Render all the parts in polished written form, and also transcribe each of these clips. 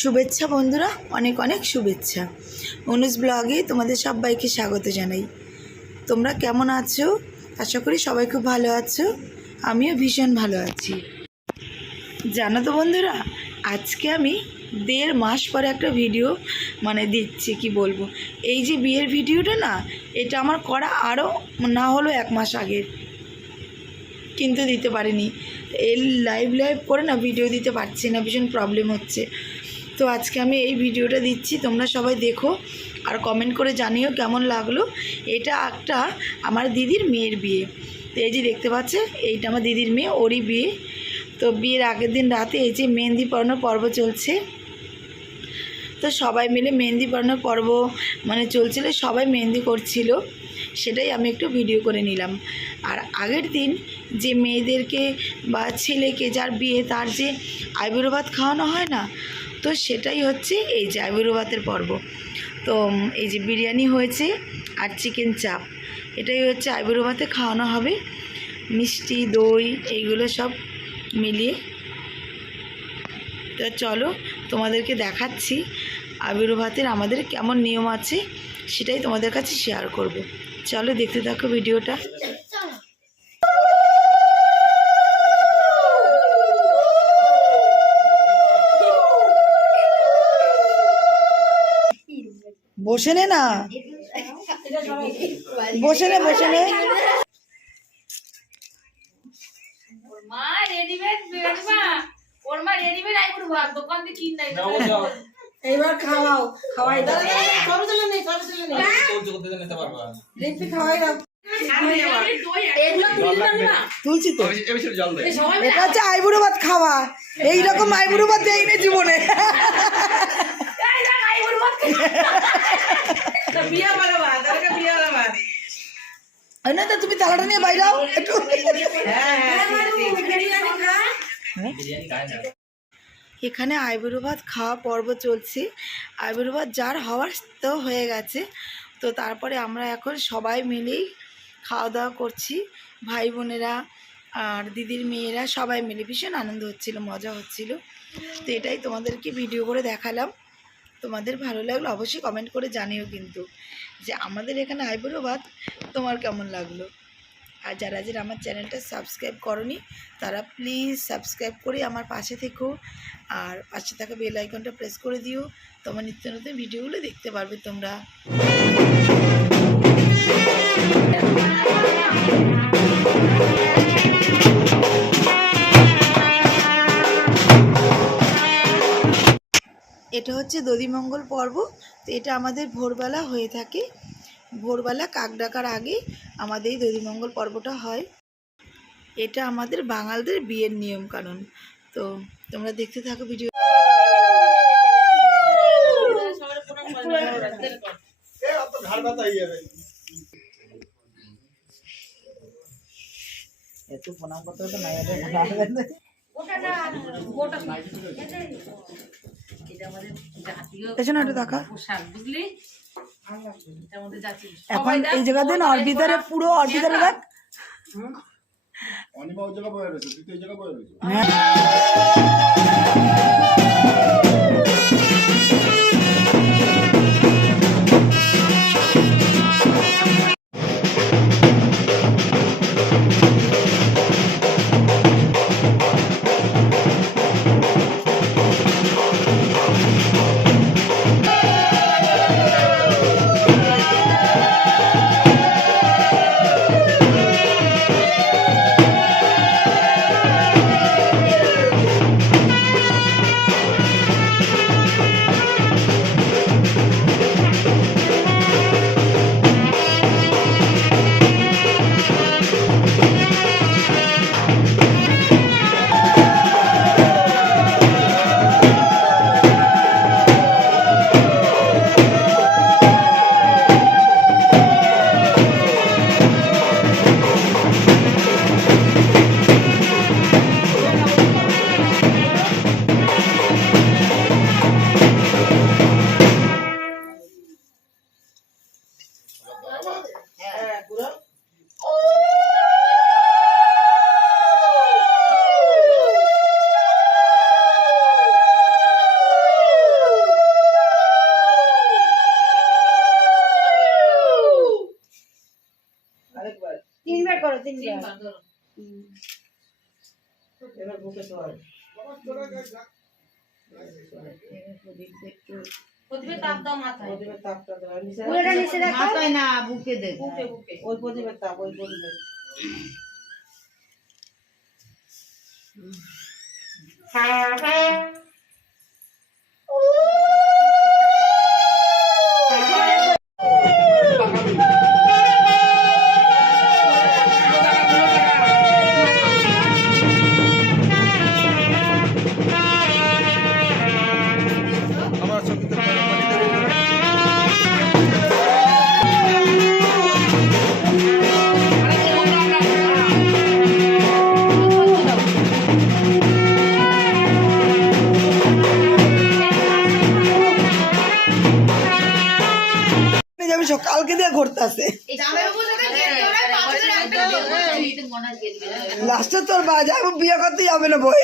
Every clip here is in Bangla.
শুভেচ্ছা বন্ধুরা, অনেক অনেক শুভেচ্ছা। অনুজ ব্লগে তোমাদের সবাইকে স্বাগত জানাই। তোমরা কেমন আছো? আশা করি সবাই খুব ভালো আছো। আমিও ভীষণ ভালো আছি। জানো তো বন্ধুরা, আজকে আমি 1.5 মাস পরে একটা ভিডিও দিচ্ছি। কি বলবো, এই যে বিয়ের ভিডিওটা না, এটা আমার করা আরও না হলো 1 মাস আগের, কিন্তু দিতে পারিনি। এই লাইভ করে না ভিডিও দিতে পারছি না, ভীষণ প্রবলেম হচ্ছে। তো আজকে আমি এই ভিডিওটা দিচ্ছি, তোমরা সবাই দেখো আর কমেন্ট করে জানিও কেমন লাগলো। এটা একটা আমার দিদির মেয়ের বিয়ে। তো এই যে দেখতে পাচ্ছে, এইটা আমার দিদির মেয়ে, ওরই বিয়ে। তো বিয়ের আগের দিন রাতে এই যে মেহেন্দি পরানোর পর্ব চলছে। তো সবাই মিলে মেহেন্দি পরানোর পর্ব চলছিল, সবাই মেহেন্দি করছিল, সেটাই আমি একটু ভিডিও করে নিলাম। আর আগের দিন যে মেয়েদেরকে বা ছেলেকে যার বিয়ে, তার যে আইবুড়ো ভাত খাওয়ানো হয় না, তো সেটাই হচ্ছে এই যে আইবুড়ো ভাতের পর্ব। তো এই যে বিরিয়ানি হয়েছে আর চিকেন চাপ, এটাই হচ্ছে আইবুড়ো ভাতে খাওয়ানো হবে। মিষ্টি দই এইগুলো সব মিলিয়ে। তো চলো তোমাদেরকে দেখাচ্ছি আইবুড়ো ভাতের আমাদের কেমন নিয়ম আছে, সেটাই তোমাদের কাছে শেয়ার করব। চলো দেখতে থাকো ভিডিওটা। বসে নে না, বসে নে। এইবার খাওয়াই দাও। তুলছি তো, এটা হচ্ছে আইবুড়ো ভাত খাওয়া। এইরকম আইবুড়ো ভাত দেয়নি জীবনে। না তো তুমি তালাটা নিয়ে বাইরাও একটু। এখানে আইবুড়ো ভাত খাওয়া পর্ব চলছে। আইবুড়ো ভাত যার হওয়ার তো হয়ে গেছে। তো তারপরে আমরা এখন সবাই মিলেই খাওয়া দাওয়া করছি, ভাই বোনেরা আর দিদির মেয়েরা সবাই মিলে। ভীষণ আনন্দ হচ্ছিল, মজা হচ্ছিল। তো এটাই তোমাদেরকে ভিডিও করে দেখালাম। তোমাদের ভালো লাগলো অবশ্যই কমেন্ট করে জানিও কিন্তু, যে আমাদের এখানে আইবুড়ো ভাত তোমার কেমন লাগলো। আর যারা যারা আমার চ্যানেলটা সাবস্ক্রাইব করনি, তারা প্লিজ সাবস্ক্রাইব করে আমার পাশে থেকো, আর পাশে থাকা বেল আইকনটা প্রেস করে দিও। তোমার নিত্য নতুন ভিডিওগুলো দেখতে পারবে তোমরা। এটা হচ্ছে দধিমঙ্গল পর্ব। তো এটা আমাদের ভোরবেলা হয়ে থাকে। ভোরবেলা কাক ডাকার আগে আমাদের এই দধিমঙ্গল পর্বটা হয়। এটা আমাদের বাঙালদের বিয়ের নিয়ম কানুন। তো তোমরা দেখতে থাকো ভিডিও। এত প্রণাম করতে হতো না, এখন এই জায়গাতে অর্বিতারে পুরো অর্বিতারে দেখ। অনিমা ওই জায়গা বয়ে রয়েছে, তুই তো এই জায়গা বয়ে রয়েছে। এবার বুকে তো আর প্রদীপের তাপ দাও মাথায়। প্রদীপের তাপটা দাও নিচে মাথায় না, বুকে দে। বুকে বুকে ওই প্রদীপের তাপ ওই প্রদীপের। যাবে সকালকে দিয়ে ঘুরতে আসে লাস্টে তোর বাজার বিয়ে করতে যাবে না বই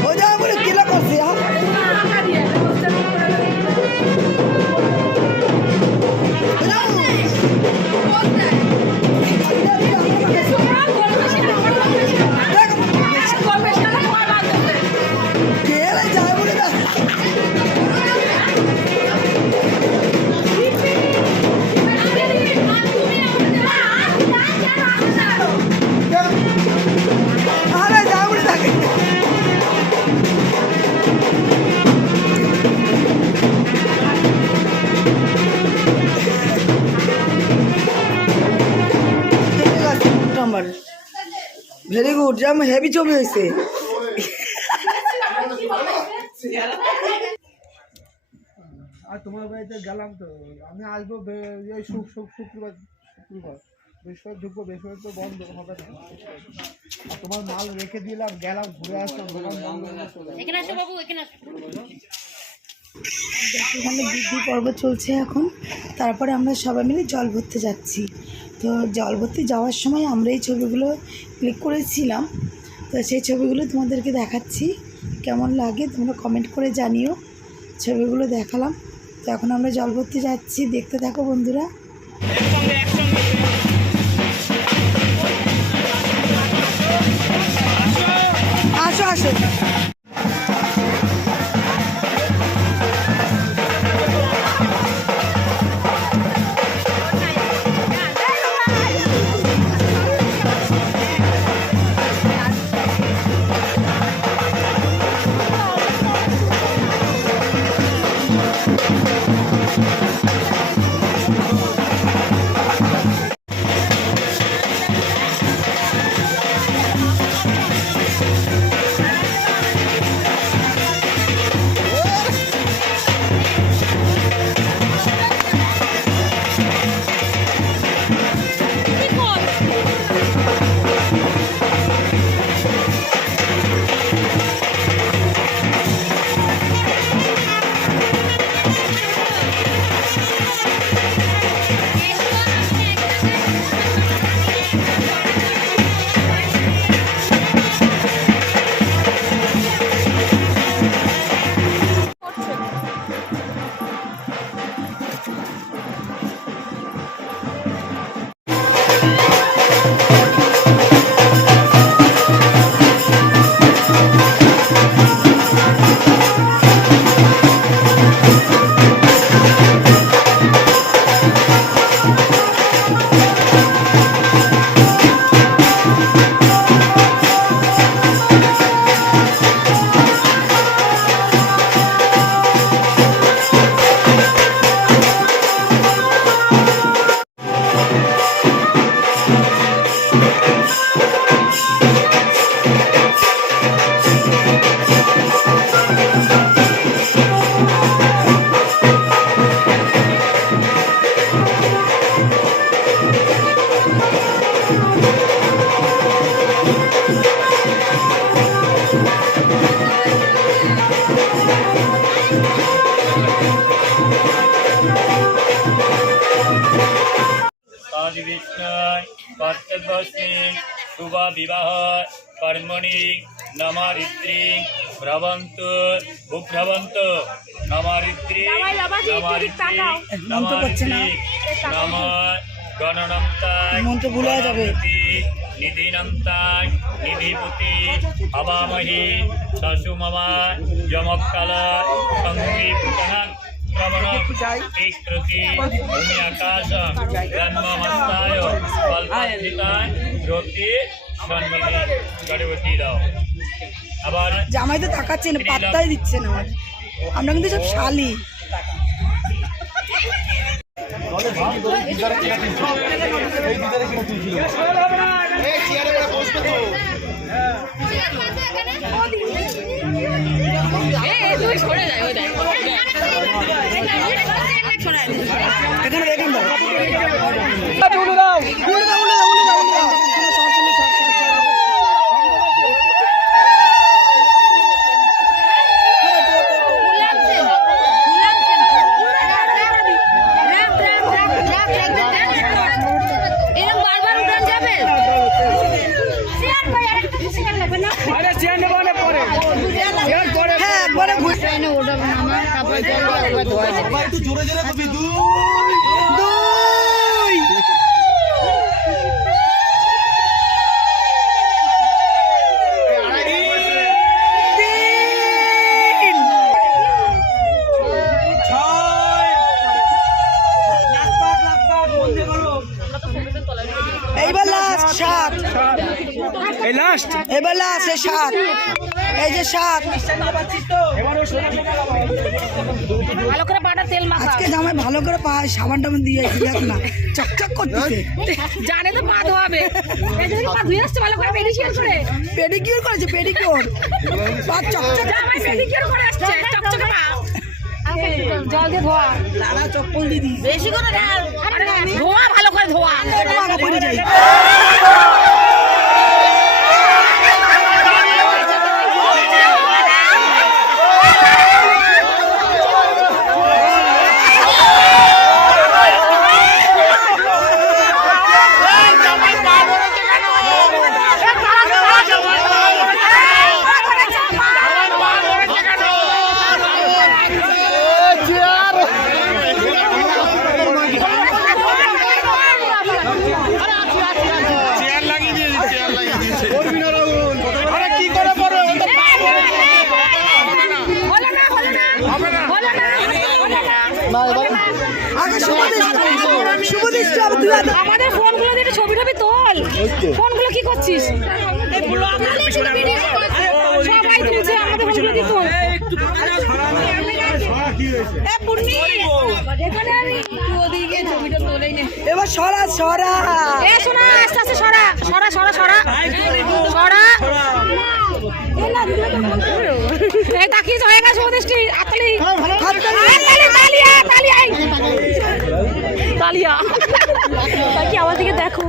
ও যা বলে কিলা করছি যায় বলে না আরে যা বলে থাকে ভেরি গুড যেমন হেভি ছবি হয়েছে আর তোমার বাড়িতে গেলাম তো আমি আসবো এই শুক্রবার বৃহস্পতি ঢুকবো বৃহস্পতি তো বন্ধ হবে না আর তোমার মাল রেখে দিলাম গেলাম ঘুরে আসলাম দোকান বন্ধ করে চলে এখানে বৃদ্ধি পর্ব চলছে এখন তারপরে আমরা সবাই মিলে জল ভরতে যাচ্ছি তো জল ভরতে যাওয়ার সময় আমরা এই ছবিগুলো ক্লিক করেছিলাম তো সেই ছবিগুলো তোমাদেরকে দেখাচ্ছি কেমন লাগে তোমরা কমেন্ট করে জানিও ছবিগুলো দেখালাম তো এখন আমরা জল ভরতে যাচ্ছি দেখতে থাকো বন্ধুরা আসো আসো আদিবিষ্ণায় কর্তব্যস্মি শুভ বিবাহ কর্মণি নমারিত্রী ভ্রবন্ত ভূভ্রবন্ত নমারিত্রী নমারিত্রী নমারিত্রী নম গণনন্তায় মন্ত্র ভুলে যাবে। নিধিনন্তায় নিধিপতি হবামহি শশুমমা যমকাল সংবিভূষণং ভূমি আকাশ জন্মমস্তায় কল্পজিতায় রতি সন্নিধি গড়বতী দাও। আবার জামাই তো তাকাচ্ছে না, পাত্তাই দিচ্ছে না আমাদের। আমরা কিন্তু সব শালি। এখানে দেখেন দাও। হ্যাঁ, পরে ঘুরে এইবার লাস্ট সাত, এই লাস্ট এবার লাস্ট এই সাত, এই যে সাত। ভালো করে পাটা তেল মাখা। আজকে জামাই ভালো করে পা সাবান টাবান দিয়ে দেখ না, চকচক করতেছে। জানে তো পা ধোয়াবে। এই জন্য পা ধুয়ে আসছে ভালো করে পেডিকিউর করে। পেডিকিউর করেছে, পেডিকিউর। পা চকচক জামাই পেডিকিউর করে আসছে চকচকে পা। জল দিয়ে ধোয়া। লালা চপ্পল দিদি বেশি করে না। ধোয়া ভালো করে ধোয়া। আগা পড়ে যাই। শুভদৃষ্টি হবে তুই। আমাদের ফোনগুলো দিয়ে ছবি টবি তোল। ফোনগুলো কি করছিস? সবাই তুলছে, আমাদের ফোনগুলো দিয়ে তোল। এবার সরা সরা। এ শোনা, আস্তে আস্তে সরা সরা সরা সরা সরা। এই তাকিয়ে হয়ে গেছে শুভদৃষ্টি। আতালি তালিয়া তালিয়া তালিয়া কি আমার দিকে দেখো।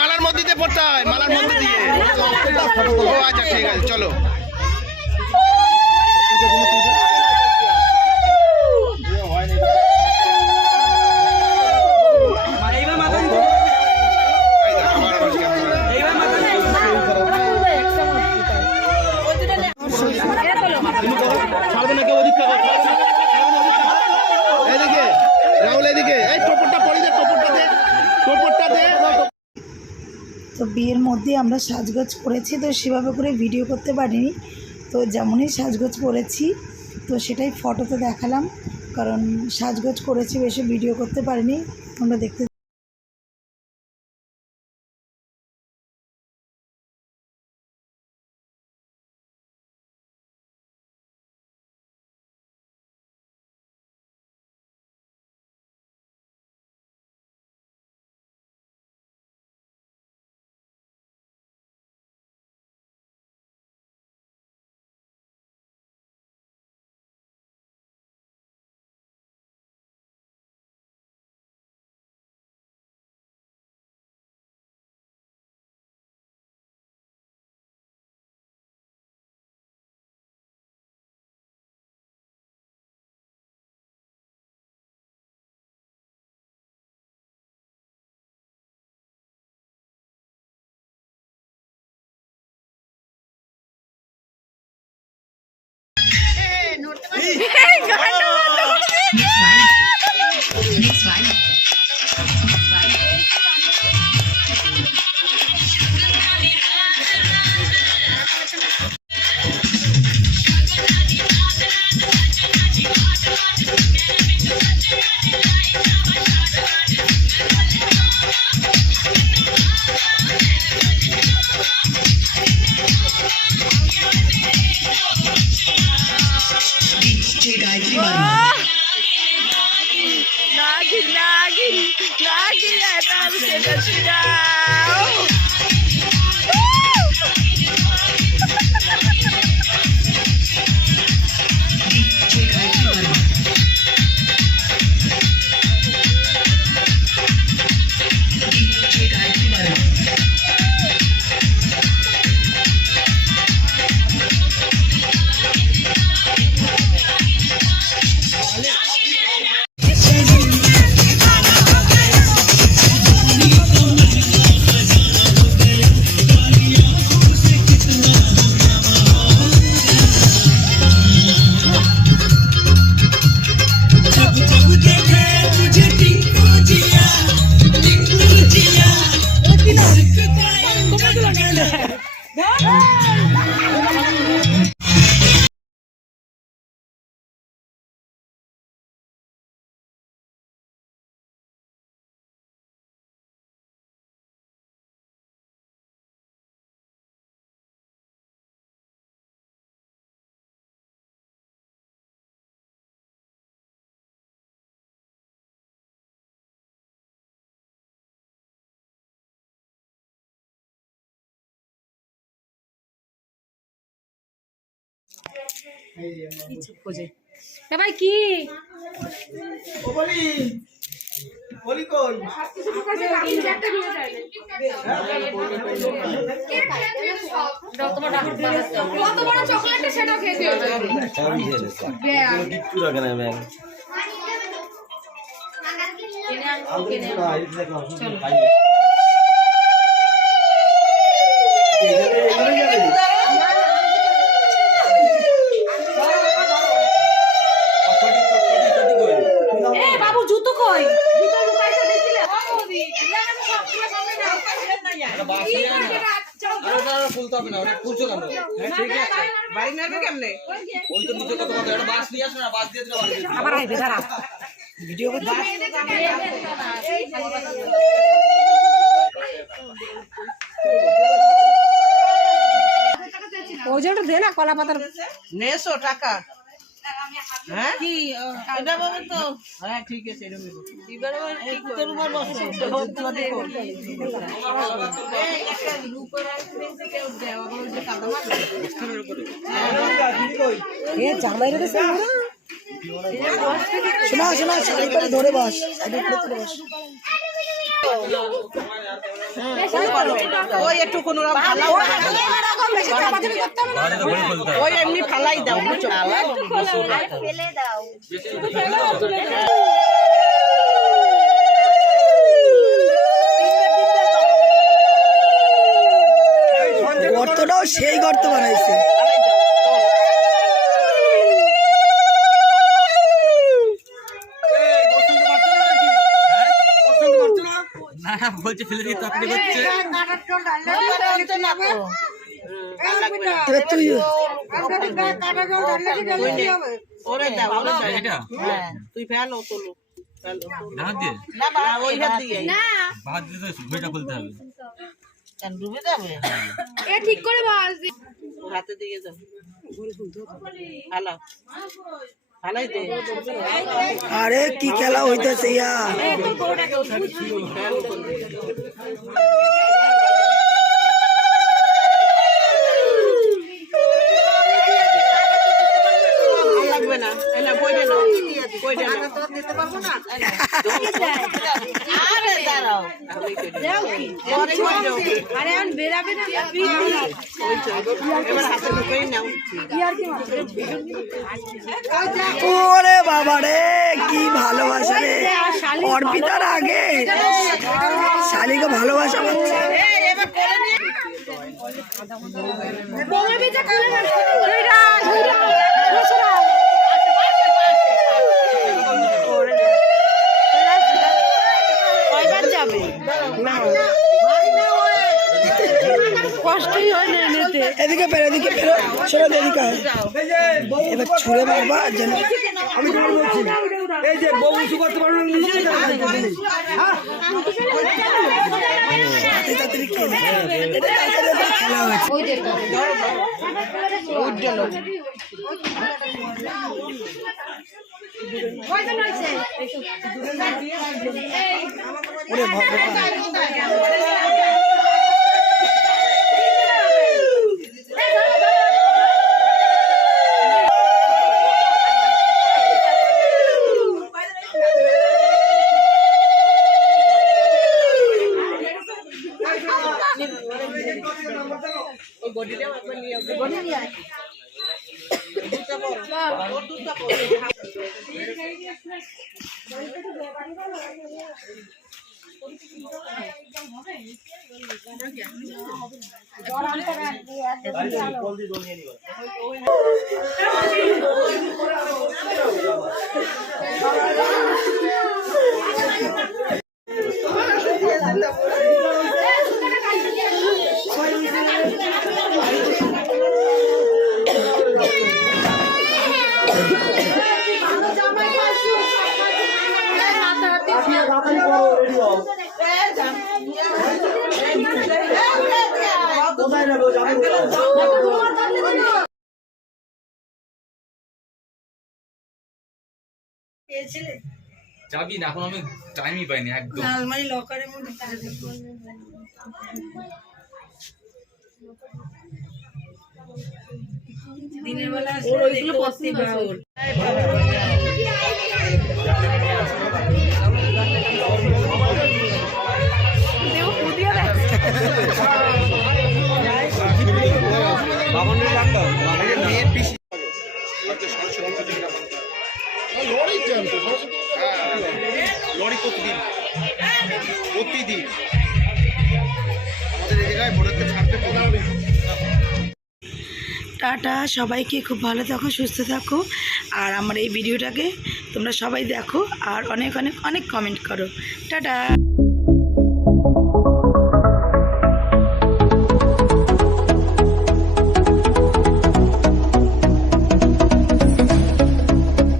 মালার মধ্যে দিয়ে পড়তে হয়, মালার মধ্যে দিয়ে। ও আচ্ছা ঠিক আছে, চলো। এদিকে রাহুল, এদিকে এই টোপরটা পরে দে, টোপরটা দে, টোপরটা দে। তো বিয়ের মধ্যে আমরা সাজগোজ করেছি, তো সেভাবে করে ভিডিও করতে পারিনি। তো যেমনই সাজগোজ করেছি তো সেটাই ফটোতে দেখালাম, কারণ সাজগোজ করেছি, বেশি ভিডিও করতে পারিনি। তোমরা দেখতে ভাই কি বলি কই কত বড় চকলেটটা সেটাও খেয়ে দিও বাবু জুতো কই জুতো লুকাইতে দিছিলে ও বৌদি না না সব পুরো সামনে নাও ফুলতে হবে না ওটা ফুলছো কেন ঠিক আছে বাড়ি নেবে কেমনে ওই তো নিচে কত একটা বাস নিয়ে আসো না বাস দিয়ে দিলে বাড়ি আবার আইবে দাঁড়া ভিডিও করতে ওই যে ওটা দে না কলা পাতার নেছো টাকা হ্যাঁ কি এটা বাবা তো হ্যাঁ ঠিক আছে এরকম এবারে এই তোর উপর বসো এই একটা উপর আসবে থেকে দাও আবার ওই যে কাদা মারবে বিস্তারের উপরে এ জামাই রে সে শোনা শোনা সাইড করে ধরে বস সাইডে করে ধরে বস ওই একটু কোন ওই এমনি ফালাই দাও বুঝছো ফেলে দাও গর্তটাও সেই গর্ত বানাইছে বলছে ফেলে দিয়ে তকলি করছে এবার তুই ওরে দাও এটা তুই ফেলো তোলো না দিয়ে না ওই হাত দিয়ে না বাদ দিয়ে তো ঘড়িটা খুলতে হবে কেন ডুবে যাবে এ ঠিক করে বস হাতে দিয়ে যাও হালা হালাই দে আরে কি খেলা হইতেছে ইয়া লাগবে না এলা কইবে না কইবে না তো দিতে পারবো না আরে দাঁড়াও দাও কি পরে কইও আরে আন বেরাবে না এবার হাতে ঢুকিয়ে নাও ওরে বাবা রে কি ভালোবাসা রে অর্পিতার আগে শালিকে ভালোবাসা পাচ্ছে এবার করে নে বঙ্গবীজা কোলে না হবে কষ্টই হয় না এমনিতে। এদিকে ফেরো, এদিকে ফেরো, সরো, এদিকে আয়। এবার ছুঁড়ে মারবা যেন আমি তোমার বলছি এই যে বউ উঁচু করতে পারবে না, নিচে তাড়াতাড়ি খেলে এটা তাড়াতাড়ি খেলা হয়েছে। ওরে ভগবান, যাবি না, এখন আমি টাইমই পাইনি একদম। আলমারি লকারের মধ্যে দিনের বেলা আসলে দেখতে পাচ্ছি বাউল। লরি প্রতিদিন প্রতিদিন আমাদের এই জায়গায় ভোটারকে ছাড়তে হবে। টাটা, সবাইকে খুব ভালো থাকো, সুস্থ থাকো, আর আমার এই ভিডিওটাকে তোমরা সবাই দেখো আর অনেক অনেক অনেক কমেন্ট করো। টাটা।